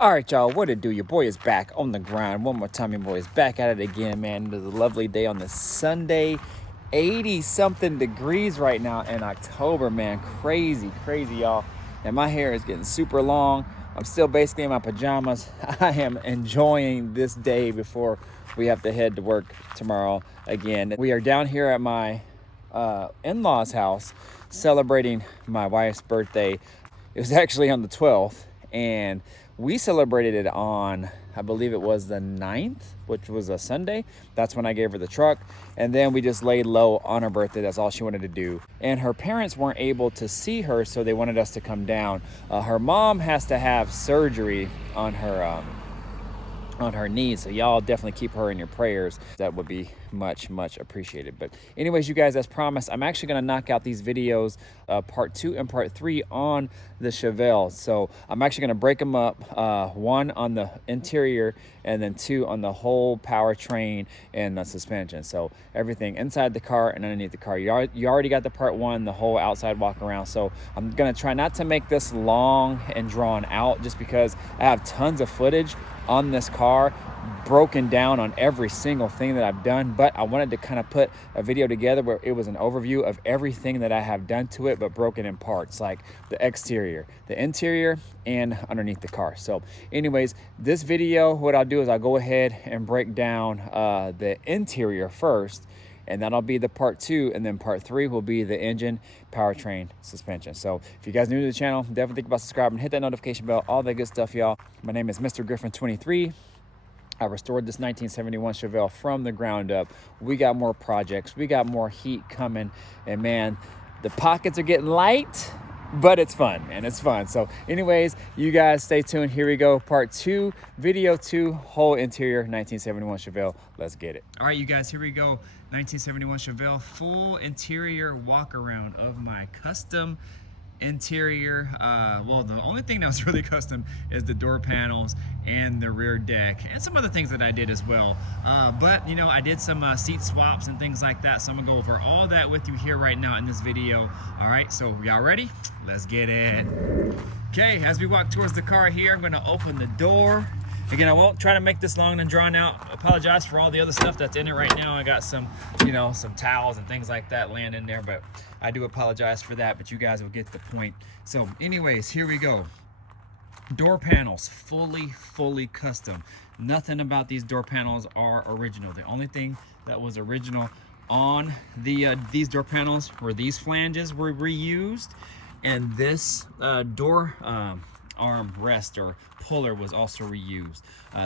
All right, y'all, what it do? Your boy is back on the grind. One more time, your boy is back at it again, man. It is a lovely day on this Sunday. 80-something degrees right now in October, man. Crazy, y'all. And my hair is getting super long. I'm still basically in my pajamas. I am enjoying this day before we have to head to work tomorrow again. We are down here at my in-laws' house celebrating my wife's birthday. It was actually on the 12th, and we celebrated it on, I believe it was the 9th, which was a Sunday. That's when I gave her the truck. And then we just laid low on her birthday. That's all she wanted to do. And her parents weren't able to see her, so they wanted us to come down. Her mom has to have surgery on her knee, so y'all definitely keep her in your prayers. That would be much appreciated. But anyways, you guys, as promised, I'm actually gonna knock out these videos, part 2 and part 3 on the Chevelle. So I'm actually gonna break them up, 1 on the interior and then 2 on the whole powertrain and the suspension. So everything inside the car and underneath the car. You already got the part 1, the whole outside walk around. So I'm gonna try not to make this long and drawn out, just because I have tons of footage on this car broken down on every single thing that I've done. But I wanted to kind of put a video together where it was an overview of everything that I have done to it, but broken in parts, like the exterior, the interior, and underneath the car. So anyways, this video, what I'll do is I'll go ahead and break down the interior first, and that'll be the part 2, and then part 3 will be the engine, powertrain, suspension. So if you guys are new to the channel, definitely think about subscribing, hit that notification bell, all that good stuff, y'all. My name is Mr. Griffin 23. I restored this 1971 Chevelle from the ground up. We got more projects, we got more heat coming, and man, the pockets are getting light, but it's fun, man, it's fun. So anyways, you guys stay tuned. Here we go, part 2, video 2, whole interior 1971 Chevelle. Let's get it. All right, you guys, here we go. 1971 Chevelle, full interior walk around of my custom interior. Well, the only thing that was really custom is the door panels and the rear deck, and some other things that I did as well. But you know, I did some seat swaps and things like that, so I'm gonna go over all that with you here right now in this video. All right, so y'all ready? Let's get it. Okay, as we walk towards the car here, I'm gonna open the door. Again, I won't try to make this long and drawn out. I apologize for all the other stuff that's in it right now. I got some, you know, some towels and things like that laying in there, but I do apologize for that, but you guys will get the point. So anyways, here we go. Door panels, fully custom. Nothing about these door panels are original. The only thing that was original on these door panels were these flanges were reused, and this door arm rest or puller was also reused.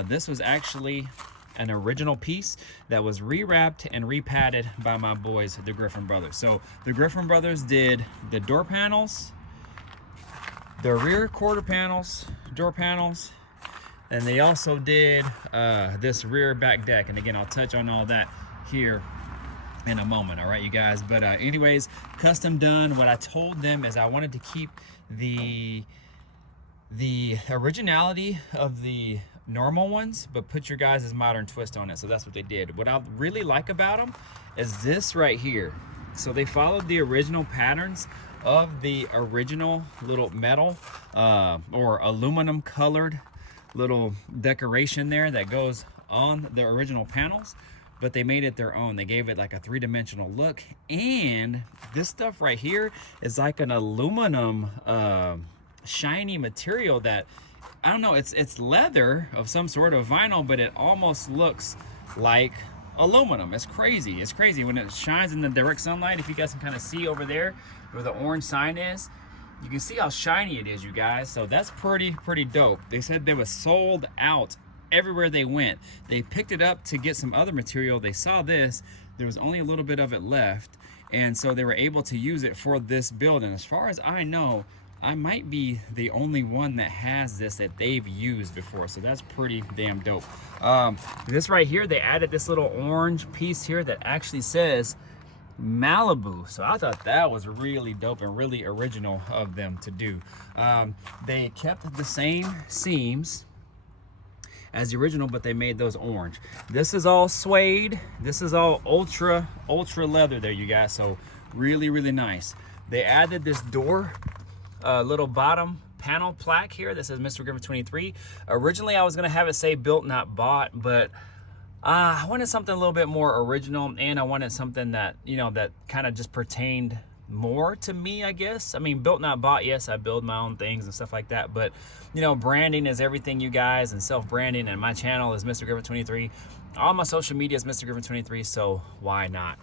This was actually an original piece that was rewrapped and repadded by my boys, the Griffin brothers. So the Griffin brothers did the door panels, the rear quarter panels, door panels, and they also did this rear back deck. And again, I'll touch on all that here in a moment. All right, you guys. But anyways, custom done. What I told them is I wanted to keep the originality of the normal ones, but put your guys' modern twist on it. So that's what they did. What I really like about them is this right here. So they followed the original patterns of the original little metal or aluminum colored little decoration there that goes on the original panels, but they made it their own. They gave it like a 3-dimensional look, and this stuff right here is like an aluminum shiny material that, I don't know, it's leather of some sort of vinyl, but it almost looks like aluminum. It's crazy when it shines in the direct sunlight. If you guys can kind of see over there where the orange sign is, you can see how shiny it is, you guys. So that's pretty dope. They said they was sold out everywhere they went. They picked it up to get some other material. They saw this, there was only a little bit of it left, and so they were able to use it for this build. And as far as I know, I might be the only one that has this that they've used before, so that's pretty damn dope. This right here, they added this little orange piece here that actually says Malibu, so I thought that was really dope and really original of them to do. They kept the same seams as the original, but they made those orange. This is all suede. This is all ultra leather there, you guys, so really nice. They added this door little bottom panel plaque here that says Mr. Griffin 23. Originally, I was gonna have it say built, not bought, but I wanted something a little bit more original, and I wanted something that, you know, that kind of just pertained more to me, I guess. I mean, built, not bought. Yes, I build my own things and stuff like that, but you know, branding is everything, you guys, and self-branding, and my channel is Mr. Griffin 23. All my social media is Mr. Griffin 23, so why not?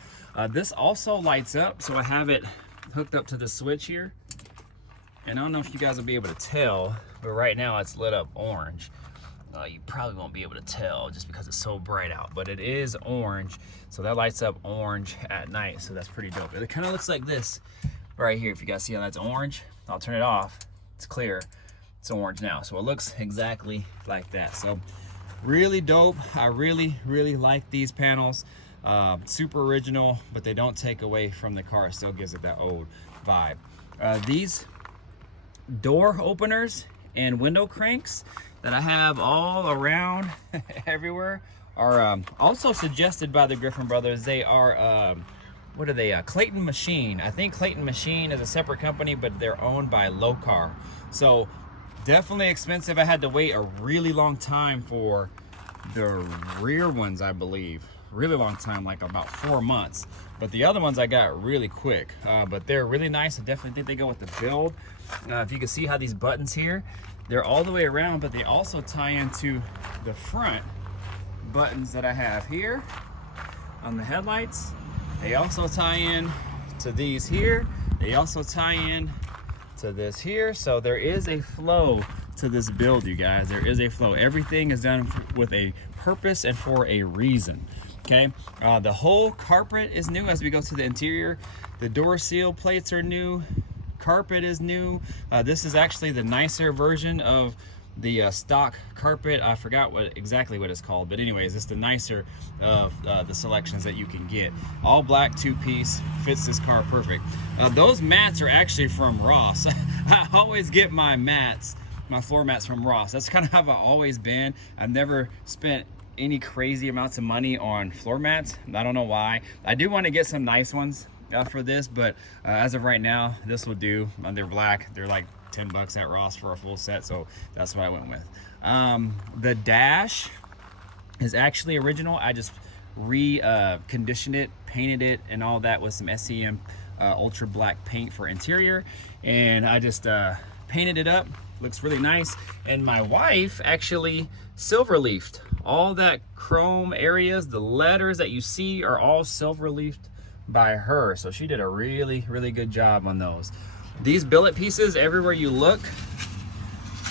This also lights up, so I have it hooked up to the switch here, and I don't know if you guys will be able to tell, but right now it's lit up orange. You probably won't be able to tell just because it's so bright out, but it is orange, so that lights up orange at night, so that's pretty dope. It kind of looks like this right here. If you guys see how that's orange, I'll turn it off. It's clear. It's orange now, so it looks exactly like that. So really dope. I really like these panels. Super original, but they don't take away from the car. It still gives it that old vibe. These door openers and window cranks that I have all around everywhere are also suggested by the Griffin brothers. They are what are they? Clayton Machine. I think Clayton Machine is a separate company, but they're owned by Locar. So definitely expensive. I had to wait a really long time for the rear ones, I believe. Really long time, like about 4 months. But the other ones I got really quick. But they're really nice. I definitely think they go with the build. If you can see how these buttons here, they're all the way around, but they also tie into the front buttons that I have here on the headlights. They also tie in to these here. They also tie in to this here. So there is a flow to this build, you guys. There is a flow. Everything is done with a purpose and for a reason. Okay, the whole carpet is new as we go to the interior. The door seal plates are new. Carpet is new. This is actually the nicer version of the stock carpet. I forgot exactly what it's called, but anyways, it's the nicer of the selections that you can get. All black, 2-piece, fits this car perfect. Those mats are actually from Ross. I always get my mats, my floor mats from Ross. That's kind of how I've always been. I've never spent any crazy amounts of money on floor mats. I don't know why. I do want to get some nice ones for this, but as of right now, this will do. They're black. They're like 10 bucks at Ross for a full set, so that's what I went with. The dash is actually original. I just conditioned it, painted it, and all that with some SEM ultra black paint for interior, and I just painted it up. Looks really nice. And my wife actually silver leafed all that chrome areas. The letters that you see are all silver leafed by her, so she did a really good job on those. These billet pieces, everywhere you look,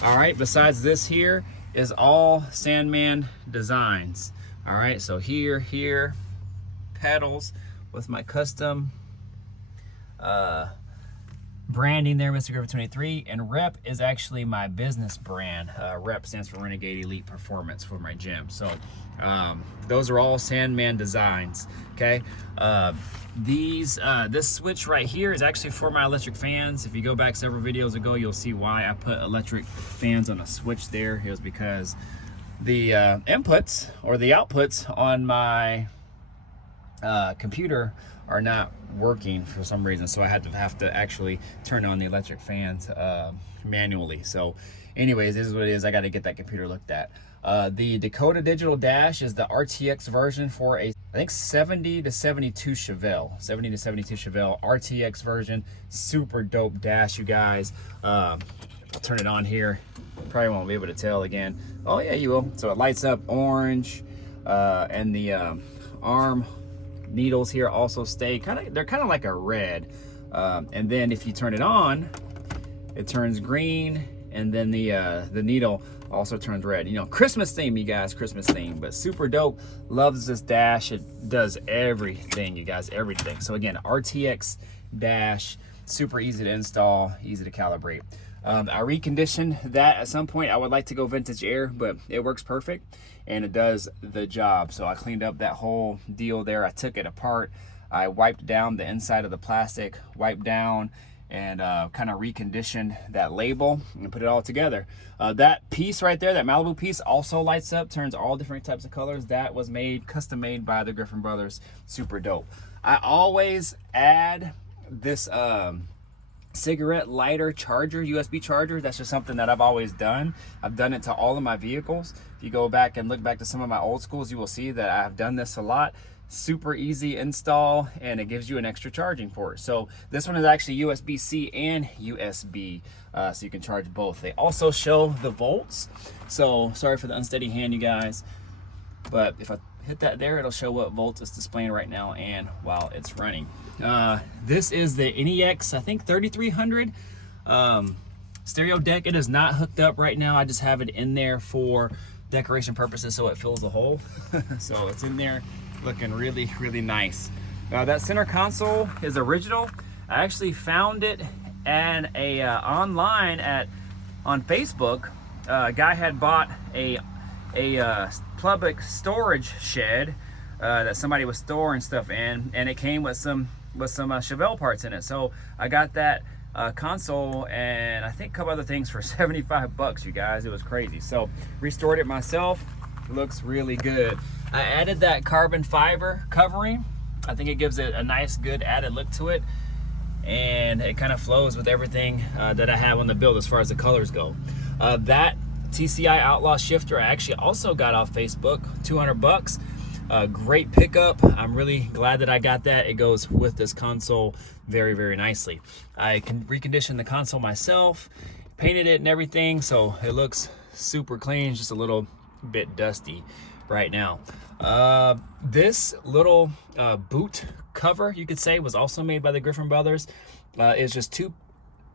all right, besides this here, is all Sandman designs. All right, so here, pedals with my custom branding there, Mr. Griffin 23, and Rep is actually my business brand. Rep stands for Renegade Elite Performance for my gym. So those are all Sandman designs. Okay, this switch right here is actually for my electric fans. If you go back several videos ago, you'll see why I put electric fans on a switch there. It was because the inputs or the outputs on my computer are not working for some reason, so I have to actually turn on the electric fans manually. So anyways, this is what it is. I got to get that computer looked at. The Dakota Digital Dash is the RTX version for a, I think, 70 to 72 Chevelle. 70 to 72 Chevelle RTX version. Super dope dash, you guys. I'll turn it on here. Probably won't be able to tell again. Oh yeah, you will. So it lights up orange, and the arm needles here also stay they're kind of like a red, and then if you turn it on, it turns green, and then the needle also turns red. You know, Christmas theme, you guys, Christmas theme, but super dope. Loves this dash. It does everything, you guys, everything. So again, RTX dash, super easy to install, easy to calibrate. I reconditioned that at some point. I would like to go vintage air, but it works perfect and it does the job. So I cleaned up that whole deal there. I took it apart. I wiped down the inside of the plastic, wiped down, and kind of reconditioned that label and put it all together. That piece right there, that Malibu piece, also lights up, turns all different types of colors. That was made, custom made by the Griffin brothers. Super dope. I always add this cigarette lighter charger, USB charger. That's just something that I've always done. I've done it to all of my vehicles. If you go back and look back to some of my old schools, you will see that I've done this a lot. Super easy install, and it gives you an extra charging port. So this one is actually USB-C and USB, so you can charge both. They also show the volts. So sorry for the unsteady hand, you guys, but if I hit that there, it'll show what volts it's displaying right now and while it's running. This is the NEX, I think 3300 stereo deck. It is not hooked up right now. I just have it in there for decoration purposes so it fills the hole. So it's in there looking really, really nice. That center console is original. I actually found it at online on Facebook. A guy had bought a public storage shed that somebody was storing stuff in, and it came with some Chevelle parts in it. So I got that console and I think a couple other things for 75 bucks, you guys. It was crazy. So restored it myself. It looks really good. I added that carbon fiber covering. I think it gives it a nice, good added look to it, and it kind of flows with everything that I have on the build as far as the colors go. That TCI Outlaw shifter I actually also got off Facebook, 200 bucks. Great pickup. I'm really glad that I got that. It goes with this console very, very nicely. I can recondition the console myself, painted it and everything, so it looks super clean, just a little bit dusty right now. This little boot cover, you could say, was also made by the Griffin brothers. It's just two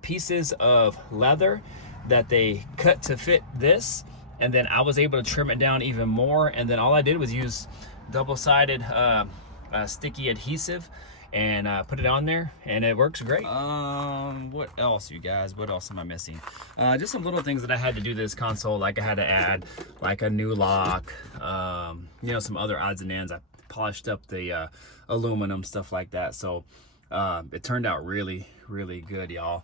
pieces of leather that they cut to fit this, and then I was able to trim it down even more, and then all I did was use double-sided sticky adhesive and put it on there, and it works great. What else, you guys? What else am I missing? Just some little things that I had to do to this console, like I had to add like a new lock, you know, some other odds and ends. I polished up the aluminum, stuff like that. So it turned out really, really good, y'all.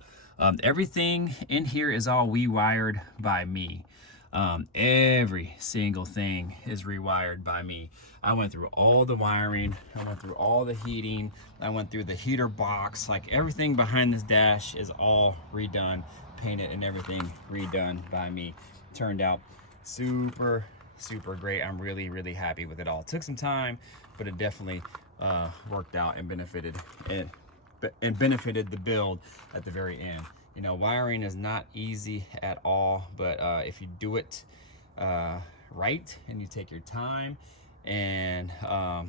Everything in here is all rewired by me. Every single thing is rewired by me. I went through all the wiring, I went through all the heating, I went through the heater box, like everything behind this dash is all redone, painted and everything redone by me. Turned out super, super great. I'm really, really happy with it all. It took some time, but it definitely worked out and benefited the build at the very end. You know, wiring is not easy at all, but if you do it right and you take your time and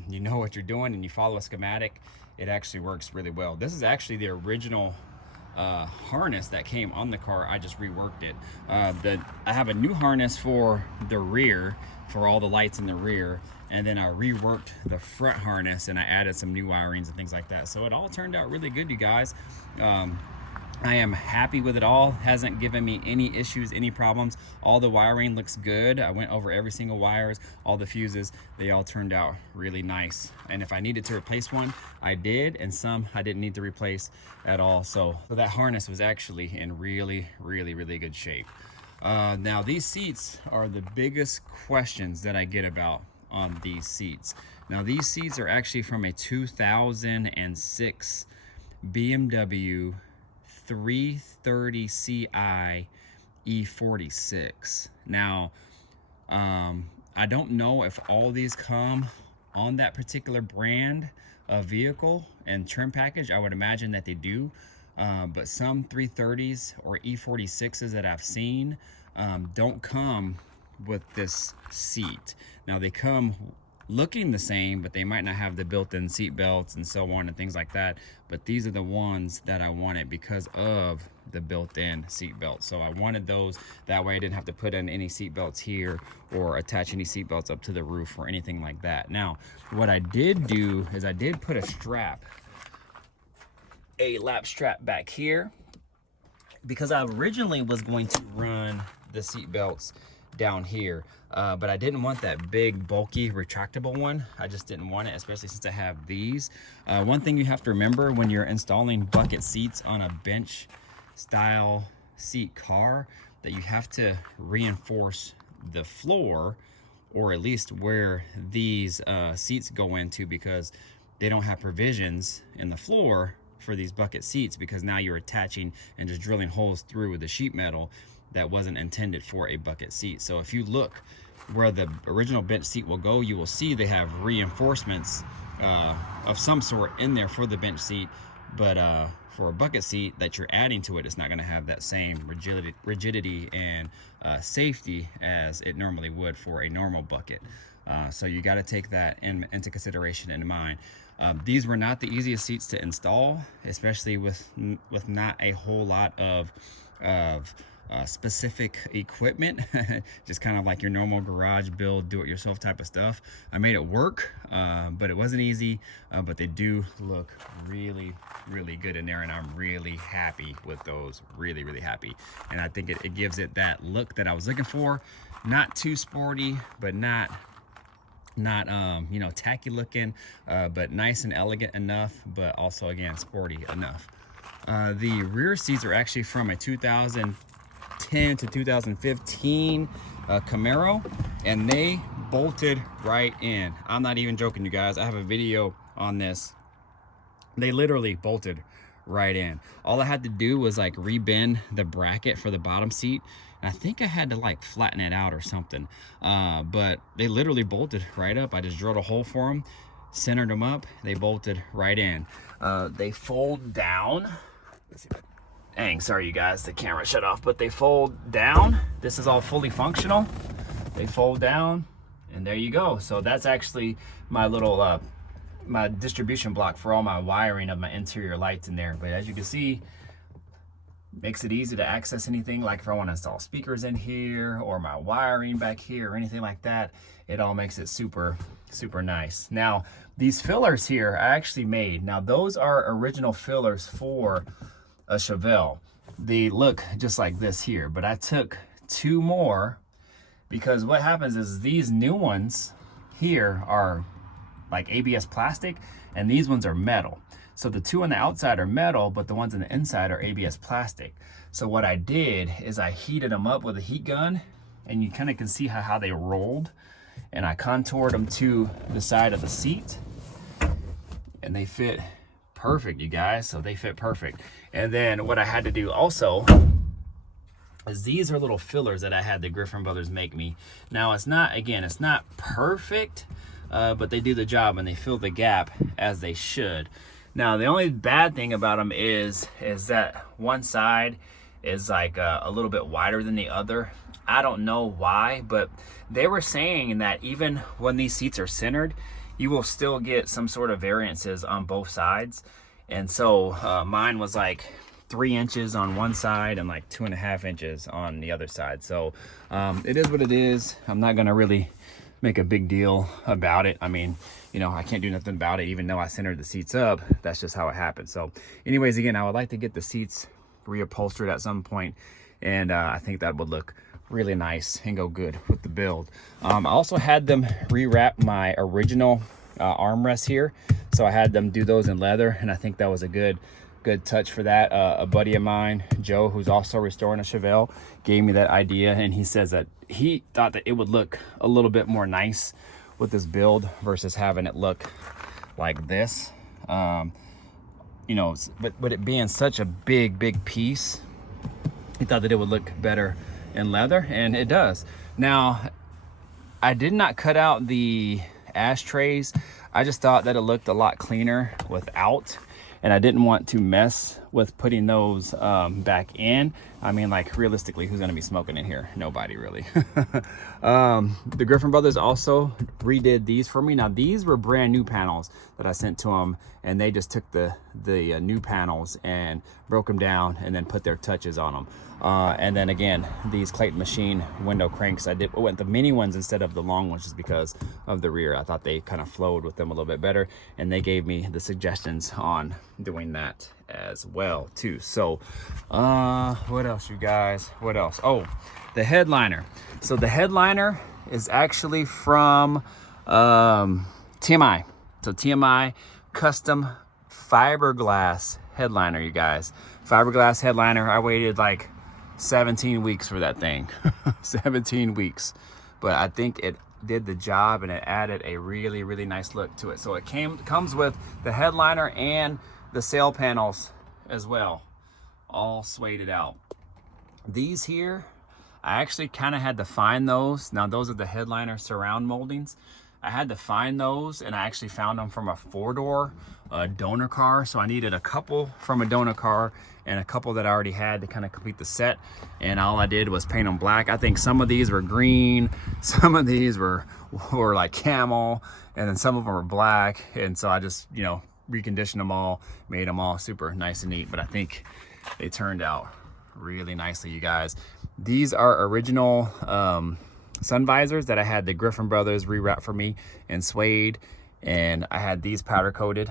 you know what you're doing and you follow a schematic, it actually works really well. This is actually the original harness that came on the car. I just reworked it. I have a new harness for the rear, for all the lights in the rear, and then I reworked the front harness and I added some new wirings and things like that. So it all turned out really good, you guys. I am happy with it all. Hasn't given me any issues, any problems. All the wiring looks good. I went over every single wires, all the fuses. They all turned out really nice. And if I needed to replace one, I did, and some I didn't need to replace at all. So that harness was actually in really, really, really good shape. Now these seats are the biggest questions that I get about on these seats. Now these seats are actually from a 2006 BMW 330 Ci E46. Now, I don't know if all these come on that particular brand of vehicle and trim package. I would imagine that they do, but some 330s or E46s that I've seen don't come with this seat. Now they come looking the same, but they might not have the built-in seat belts and so on and things like that. But these are the ones that I wanted because of the built-in seat belts. So I wanted those, that way I didn't have to put in any seat belts here or attach any seat belts up to the roof or anything like that. Now, what I did do is I did put a lap strap back here, because I originally was going to run the seat belts down here, but I didn't want that big bulky retractable one. I just didn't want it, especially since I have these. One thing you have to remember when you're installing bucket seats on a bench style seat car, that you have to reinforce the floor, or at least where these seats go into, because they don't have provisions in the floor for these bucket seats, because now you're attaching and just drilling holes through with the sheet metal that wasn't intended for a bucket seat. So if you look where the original bench seat will go, you will see they have reinforcements of some sort in there for the bench seat, but for a bucket seat that you're adding to it, it's not going to have that same rigidity and safety as it normally would for a normal bucket. So you got to take that into consideration and in mind. These were not the easiest seats to install, especially with not a whole lot of specific equipment, just kind of like your normal garage build, do-it-yourself type of stuff. I made it work, but it wasn't easy, but they do look really, really good in there, and I'm really happy with those, really, really happy. And I think it gives it that look that I was looking for. Not too sporty, but not you know, tacky looking, but nice and elegant enough, but also, again, sporty enough. The rear seats are actually from a 2010 to 2015 Camaro, and they bolted right in. I'm not even joking, you guys. I have a video on this. They literally bolted right in. All I had to do was like rebend the bracket for the bottom seat. And I think I had to like flatten it out or something. But they literally bolted right up. I just drilled a hole for them, centered them up. They bolted right in. They fold down. Let's see. Dang, sorry you guys, the camera shut off, but they fold down. This is all fully functional. They fold down, and there you go. So that's actually my little my distribution block for all my wiring of my interior lights in there. But as you can see, makes it easy to access anything, like if I want to install speakers in here or my wiring back here or anything like that. It all makes it super, super nice. Now, these fillers here I actually made. Now, those are original fillers for a Chevelle. They look just like this here, but I took 2 more because what happens is these new ones here are like ABS plastic, and these ones are metal. So the 2 on the outside are metal, but the ones on the inside are ABS plastic. So what I did is I heated them up with a heat gun, and you kind of can see how they rolled, and I contoured them to the side of the seat, and they fit perfect, you guys. So they fit perfect. And then what I had to do also is these are little fillers that I had the Griffin Brothers make me. Now it's not, again, it's not perfect, but they do the job and they fill the gap as they should. Now the only bad thing about them is that one side is like a little bit wider than the other. I don't know why, but they were saying that even when these seats are centered, you will still get some sort of variances on both sides. And so mine was like 3 inches on one side and like 2.5 inches on the other side. So it is what it is. I'm not gonna really make a big deal about it. I mean, you know, I can't do nothing about it, even though I centered the seats up. That's just how it happened. So anyways, again, I would like to get the seats reupholstered at some point, and I think that would look really nice and go good with the build. I also had them rewrap my original armrests here, so I had them do those in leather, and I think that was a good touch for that. A buddy of mine, Joe, who's also restoring a Chevelle, gave me that idea, and he says that he thought that it would look a little bit more nice with this build versus having it look like this. You know, but with it being such a big piece, he thought that it would look better in leather, and it does. Now, I did not cut out the ashtrays. I just thought that it looked a lot cleaner without, and I didn't want to mess with putting those back in. I mean, like, realistically, who's gonna be smoking in here? Nobody, really. The Griffin Brothers also redid these for me. Now, these were brand new panels that I sent to them, and they just took the new panels and broke them down and then put their touches on them. And then again, these Clayton Machine window cranks, I went the mini ones instead of the long ones just because of the rear. I thought they kind of flowed with them a little bit better, and they gave me the suggestions on doing that as well too. So what else, you guys? What else? Oh, the headliner. So the headliner is actually from TMI. So TMI custom fiberglass headliner, you guys. Fiberglass headliner. I waited like 17 weeks for that thing. 17 weeks, but I think it did the job, and it added a really nice look to it. So it comes with the headliner and the sail panels as well, all sueded out. These here, I actually kind of had to find those. Now those are the headliner surround moldings. I had to find those, and I actually found them from a 4-door donor car. So I needed a couple from a donor car and a couple that I already had to kind of complete the set. And all I did was paint them black. I think some of these were green, some of these were like camel, and then some of them were black. And so I just, you know, reconditioned them all, made them all super nice and neat. But I think they turned out really nicely, you guys. These are original sun visors that I had the Griffin Brothers rewrap for me in suede, and I had these powder coated.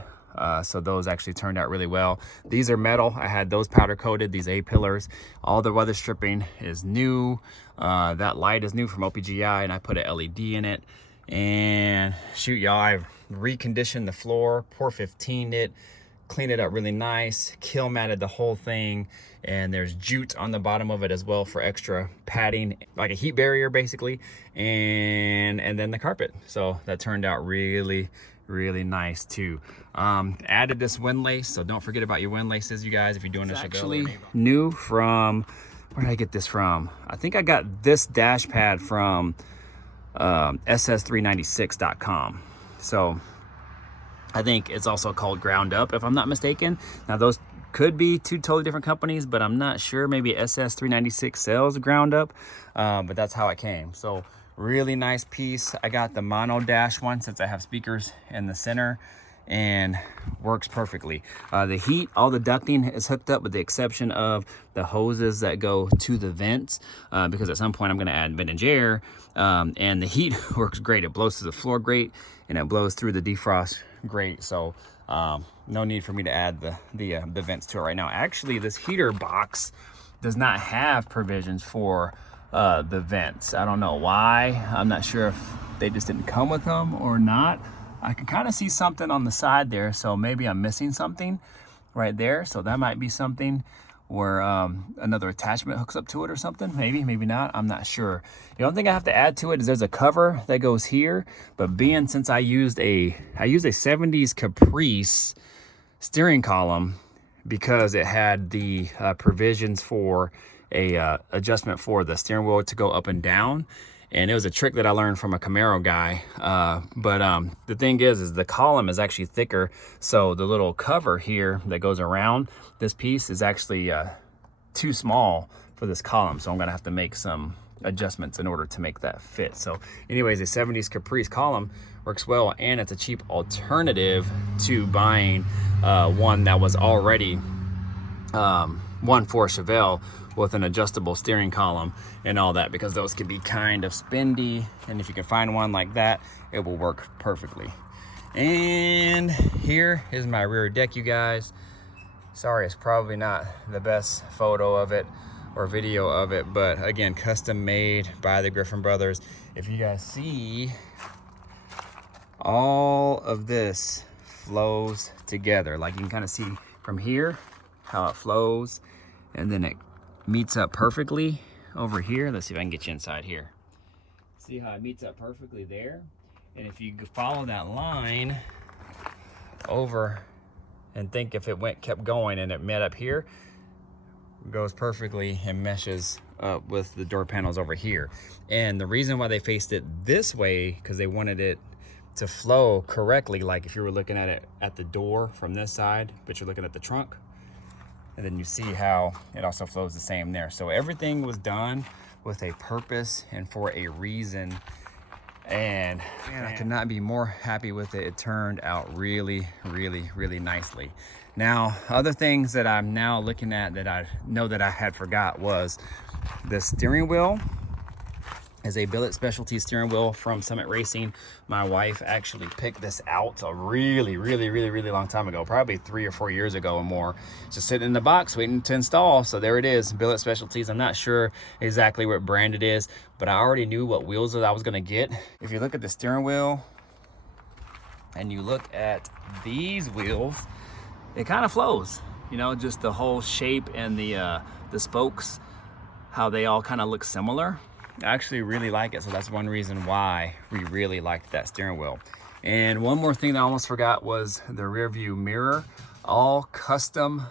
So those actually turned out really well. These are metal. I had those powder coated, these A-pillars. All the weather stripping is new. That light is new from OPGI, and I put a LED in it. And shoot, y'all, I've reconditioned the floor, pour 15'd it, cleaned it up really nice, kill matted the whole thing, and there's jute on the bottom of it as well for extra padding, like a heat barrier basically, and then the carpet. So that turned out really nice too. Added this windlace, so don't forget about your windlaces, you guys, if you're doing this. Actually new from, where did I get this from? I think I got this dash pad from ss396.com. So I think it's also called Ground Up, if I'm not mistaken. Now those could be two totally different companies, but I'm not sure. Maybe SS396 sells Ground Up, but that's how it came. So really nice piece. I got the mono dash one since I have speakers in the center, and works perfectly. The heat, all the ducting is hooked up with the exception of the hoses that go to the vents, because at some point I'm gonna add vintage air, and the heat works great. It blows through the floor great, and it blows through the defrost great. So no need for me to add the vents to it right now. Actually, this heater box does not have provisions for the vents. I don't know why. I'm not sure if they just didn't come with them or not. I can kind of see something on the side there, so maybe I'm missing something right there. So that might be something where another attachment hooks up to it or something. Maybe not, I'm not sure. The only thing I have to add to it is there's a cover that goes here, but being since I used a 70s Caprice steering column, because it had the provisions for a adjustment for the steering wheel to go up and down. And it was a trick that I learned from a Camaro guy. But the thing is the column is actually thicker. So the little cover here that goes around this piece is actually too small for this column. So I'm gonna have to make some adjustments in order to make that fit. So anyways, the 70s Caprice column works well, and it's a cheap alternative to buying one that was already one for Chevelle with an adjustable steering column and all that, because those can be kind of spendy, and if you can find one like that, it will work perfectly. And here is my rear deck, you guys. Sorry, it's probably not the best photo of it or video of it, but again, custom made by the Griffin Brothers. If you guys see, all of this flows together. Like you can kind of see from here how it flows, and then it meets up perfectly over here. Let's see if I can get you inside here. See how it meets up perfectly there? And if you follow that line over and think if it kept going and it met up here, it goes perfectly and meshes up with the door panels over here. And the reason why they faced it this way, because they wanted it to flow correctly, like if you were looking at it at the door from this side, but you're looking at the trunk, and then you see how it also flows the same there. So everything was done with a purpose and for a reason. And man, I could not be more happy with it. It turned out really nicely. Now, other things that I'm now looking at that I know that I had forgot was the steering wheel is a billet specialty steering wheel from Summit Racing. My wife actually picked this out a really long time ago, probably 3 or 4 years ago or more. Just sitting in the box waiting to install. So there it is, billet specialties. I'm not sure exactly what brand it is, but I already knew what wheels that I was gonna get. If you look at the steering wheel and you look at these wheels, it kind of flows, you know, just the whole shape and the spokes, how they all kind of look similar. I actually really like it, so that's one reason why we really liked that steering wheel. And one more thing that I almost forgot was the rear view mirror. all custom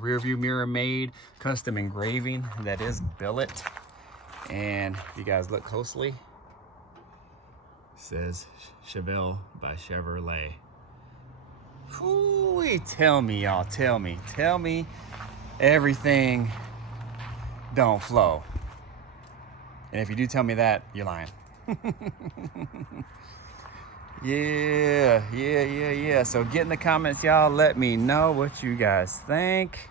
rear view mirror made, custom engraving that is billet. And if you guys look closely, it says Chevelle by Chevrolet. Ooh, tell me, y'all, tell me everything don't flow. And if you do tell me that, you're lying. Yeah. So get in the comments, y'all. Let me know what you guys think.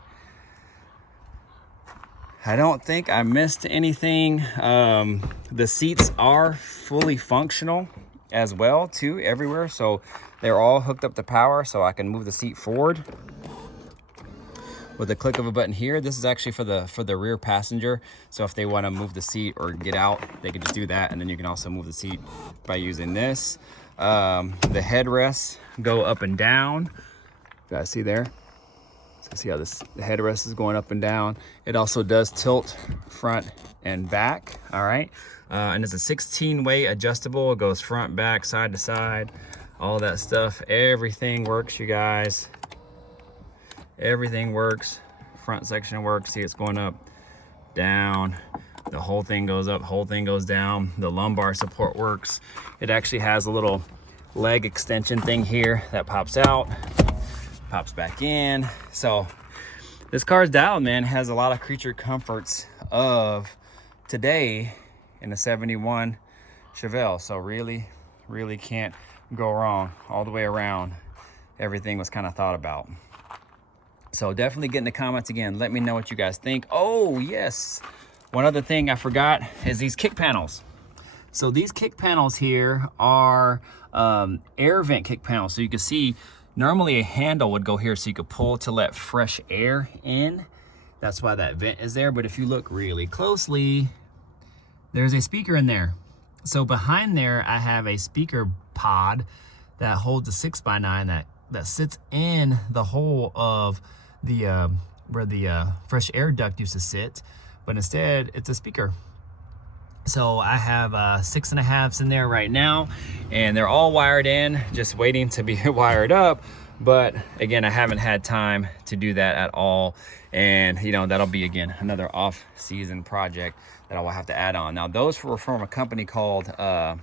I don't think I missed anything. The seats are fully functional as well, too, everywhere. So they're all hooked up to power, so I can move the seat forward with the click of a button here. This is actually for the rear passenger. So if they want to move the seat or get out, they can just do that. And then you can also move the seat by using this. The headrests go up and down. You guys see there? So see how the headrest is going up and down. It also does tilt front and back. All right. And it's a 16-way adjustable. It goes front, back, side to side, all that stuff. Everything works, you guys. Everything works. Front section works. See, it's going up, down. The whole thing goes up, whole thing goes down. The lumbar support works. It actually has a little leg extension thing here that pops out, pops back in. So this car's dialed, man. Has a lot of creature comforts of today in a 71 Chevelle. So really can't go wrong all the way around. Everything was kind of thought about. So definitely get in the comments again. Let me know what you guys think. Oh, yes. One other thing I forgot is these kick panels. So these kick panels here are air vent kick panels. So you can see normally a handle would go here so you could pull to let fresh air in. That's why that vent is there. But if you look really closely, there's a speaker in there. So behind there, I have a speaker pod that holds a 6x9 that sits in the hole of the where the fresh air duct used to sit, but instead it's a speaker. So I have 6.5s in there right now, and they're all wired in, just waiting to be wired up. But again, I haven't had time to do that at all. And you know, that'll be again another off-season project that I will have to add on. Now those were from a company called The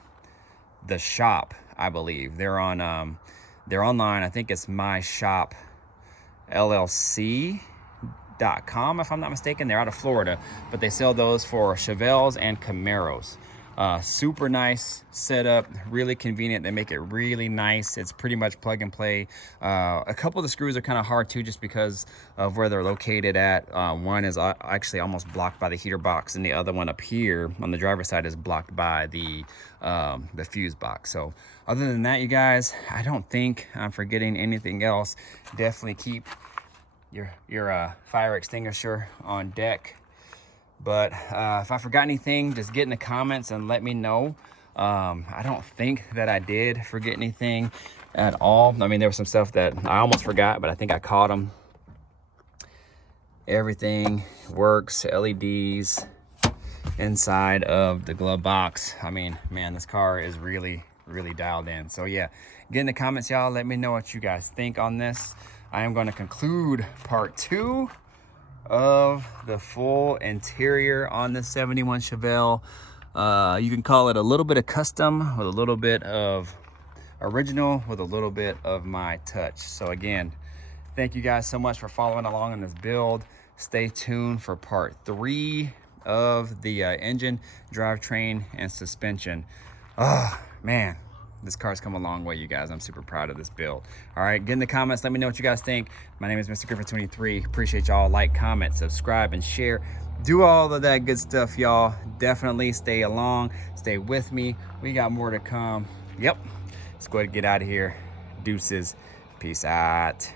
Shop, I believe. They're on they're online. I think it's myshopllc.com if I'm not mistaken. They're out of Florida, but they sell those for Chevelles and Camaros. Super nice setup, really convenient. They make it really nice. It's pretty much plug and play. A couple of the screws are kind of hard too, just because of where they're located at. One is actually almost blocked by the heater box, and the other one up here on the driver's side is blocked by the fuse box. So other than that, you guys, I don't think I'm forgetting anything else. Definitely keep your fire extinguisher on deck. But if I forgot anything, just get in the comments and let me know. I don't think that I did forget anything at all. I mean, there was some stuff that I almost forgot, but I think I caught them. Everything works. LEDs inside of the glove box. I mean, man, this car is really dialed in. So yeah, get in the comments, y'all. Let me know what you guys think on this. I am going to conclude part 2 of the full interior on the 71 Chevelle. You can call it a little bit of custom with a little bit of original with a little bit of my touch. So again, thank you guys so much for following along on this build. Stay tuned for part 3 of the engine, drivetrain, and suspension. Oh man, this car's come a long way, you guys. I'm super proud of this build. All right, get in the comments. Let me know what you guys think. My name is Mr. Griffin 23. Appreciate y'all. Like, comment, subscribe, and share. Do all of that good stuff, y'all. Definitely stay along. Stay with me. We got more to come. Yep. Let's go ahead and get out of here. Deuces. Peace out.